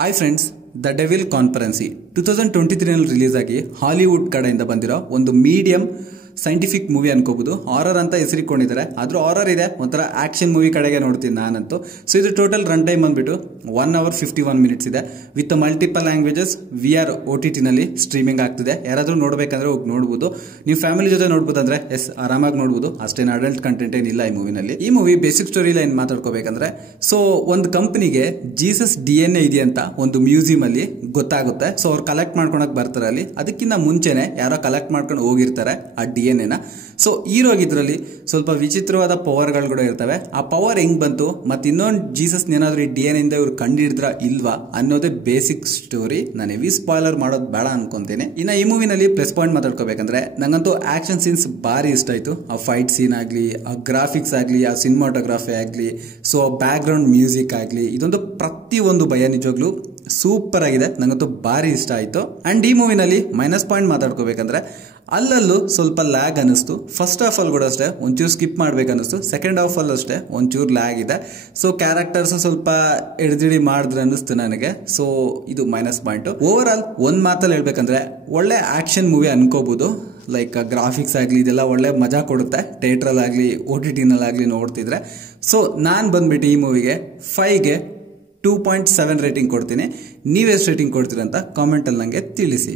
Hi friends, the devil conspiracy 2023 release ಆಗಿ Hollywood ಕಡೆಯಿಂದ ಬಂದಿರೋ ಒಂದು ಮೀಡಿಯಂ ಸೈಂಟಿಫಿಕ್ ಮೂವಿ ಅನ್ಕೋಬಹುದು. ಹಾರರ್ ಅಂತ ಹೆಸರಿಕೊಂಡಿದ್ದಾರೆ, ಆದ್ರೂ ಹಾರರ್ ಇದೆ, ಒಂಥರ ಆಕ್ಷನ್ ಮೂವಿ ಕಡೆಗೆ ನೋಡ್ತೀನಿ ನಾನಂತೂ. ಸೊ ಇದು ಟೋಟಲ್ ರನ್ ಟೈಮ್ ಬಂದ್ಬಿಟ್ಟು 1 hour 51 minutes ಇದೆ. With multiple languages VR OTT ನಲ್ಲಿ ಸ್ಟ್ರೀಮಿಂಗ್ ಆಗ್ತಿದೆ. ಯಾರಾದ್ರೂ ನೋಡ್ಬೇಕಂದ್ರೆ ಹೋಗಿ ನೋಡಬಹುದು. ನೀವು ಫ್ಯಾಮಿಲಿ ಜೊತೆ ನೋಡ್ಬೋದು ಅಂದ್ರೆ ಆರಾಮಾಗಿ ನೋಡಬಹುದು. ಅಷ್ಟೇನು ಅಡಲ್ಟ್ ಕಂಟೆಂಟ್ ಏನಿಲ್ಲ ಈ ಮೂವಿನಲ್ಲಿ. ಈ ಮೂವಿ ಬೇಸಿಕ್ ಸ್ಟೋರಿ ಲೈನ್ ಮಾತಾಡ್ಕೋಬೇಕಂದ್ರೆ, ಸೊ ಒಂದು ಕಂಪನಿಗೆ ಜೀಸಸ್ DNA ಇದೆ ಅಂತ ಒಂದು ಮ್ಯೂಸಿಯಂ ಅಲ್ಲಿ ಗೊತ್ತಾಗುತ್ತೆ. ಸೊ ಅವ್ರು ಕಲೆಕ್ಟ್ ಮಾಡ್ಕೊಳಕ್ ಬರ್ತಾರೆ ಅಲ್ಲಿ. ಅದಕ್ಕಿಂತ ಮುಂಚೆನೆ ಯಾರೋ ಕಲೆಕ್ಟ್ ಮಾಡ್ಕೊಂಡು ಹೋಗಿರ್ತಾರೆ ಆ DNA ನ. ಸೊ ಹೀರೋಗೆ ಇದ್ರಲ್ಲಿ ಸ್ವಲ್ಪ ವಿಚಿತ್ರವಾದ ಪವರ್ಗಳು ಕೂಡ ಇರ್ತವೆ. ಆ ಪವರ್ ಹೆಂಗ್ ಬಂತು, ಮತ್ತೆ ಇನ್ನೊಂದು ಜೀಸಸ್ ಏನಾದ್ರು ಈ DNA ಇಂದ ಇವ್ರು ಕಂಡಿಡಿದ್ರ ಇಲ್ವಾ ಅನ್ನೋದೇ ಬೇಸಿಕ್ ಸ್ಟೋರಿ. ನಾನು ಹೆವಿ ಸ್ಪಾಯ್ಲರ್ ಮಾಡೋದು ಬೇಡ ಅನ್ಕೊಂತೀನಿ. ಇನ್ನು ಈ ಮೂವಿನಲ್ಲಿ ಪ್ಲಸ್ ಪಾಯಿಂಟ್ ಮಾತಾಡ್ಕೋಬೇಕಂದ್ರೆ, ನಂಗಂತೂ ಆಕ್ಷನ್ ಸೀನ್ಸ್ ಭಾರಿ ಇಷ್ಟ ಆಯ್ತು. ಆ ಫೈಟ್ ಸೀನ್ ಆಗ್ಲಿ, ಆ ಗ್ರಾಫಿಕ್ಸ್ ಆಗ್ಲಿ, ಆ ಸಿನಿಮಾಟೋಗ್ರಫಿ ಆಗ್ಲಿ, ಸೊ ಬ್ಯಾಕ್ ಗ್ರೌಂಡ್ ಮ್ಯೂಸಿಕ್ ಆಗ್ಲಿ, ಇದೊಂದು ಪ್ರತಿಯೊಂದು ಭಯ ನಿಜವಾಗ್ಲೂ ಸೂಪರ್ ಆಗಿದೆ. ನಂಗಂತೂ ಭಾರಿ ಇಷ್ಟ ಆಯ್ತು. ಅಂಡ್ ಈ ಮೂವಿನಲ್ಲಿ ಮೈನಸ್ ಪಾಯಿಂಟ್ ಮಾತಾಡ್ಕೋಬೇಕಂದ್ರೆ, ಅಲ್ಲಲ್ಲೂ ಸ್ವಲ್ಪ ಲ್ಯಾಗ್ ಅನಿಸ್ತು. ಫಸ್ಟ್ ಹಾಫ್ ಅಲ್ಲಿ ಕೂಡ ಅಷ್ಟೇ ಒಂಚೂರು ಸ್ಕಿಪ್ ಮಾಡ್ಬೇಕು ಅನಿಸ್ತು. ಸೆಕೆಂಡ್ ಹಾಫ್ ಅಲ್ಲಿ ಅಷ್ಟೇ ಒಂಚೂರು ಲ್ಯಾಗ್ ಇದೆ. ಸೊ ಕ್ಯಾರೆಕ್ಟರ್ಸ್ ಸ್ವಲ್ಪ ಎಡ್ದಿಡಿ ಮಾಡಿದ್ರೆ ಅನಿಸ್ತು ನನಗೆ. ಸೊ ಇದು ಮೈನಸ್ ಪಾಯಿಂಟ್. ಓವರ್ ಆಲ್ ಒಂದ್ ಮಾತಲ್ಲಿ ಹೇಳ್ಬೇಕಂದ್ರೆ, ಒಳ್ಳೆ ಆಕ್ಷನ್ ಮೂವಿ ಅನ್ಕೋಬಹುದು. ಲೈಕ್ ಗ್ರಾಫಿಕ್ಸ್ ಆಗಲಿ ಇದೆಲ್ಲ ಒಳ್ಳೆ ಮಜಾ ಕೊಡುತ್ತೆ. ಥಿಯೇಟ್ರಲ್ಲಿ ಆಗಲಿ OTT ನಲ್ಲಿ ನೋಡ್ತಿದ್ರೆ. ಸೊ ನಾನು ಬಂದ್ಬಿಟ್ಟು ಈ ಮೂವಿಗೆ 5ಗೆ 2.7 ರೇಟಿಂಗ್ ಕೊಡ್ತೀನಿ. ನೀವೆಷ್ಟು ರೇಟಿಂಗ್ ಕೊಡ್ತೀರಂತ ಕಾಮೆಂಟಲ್ಲಿ ನನಗೆ ತಿಳಿಸಿ.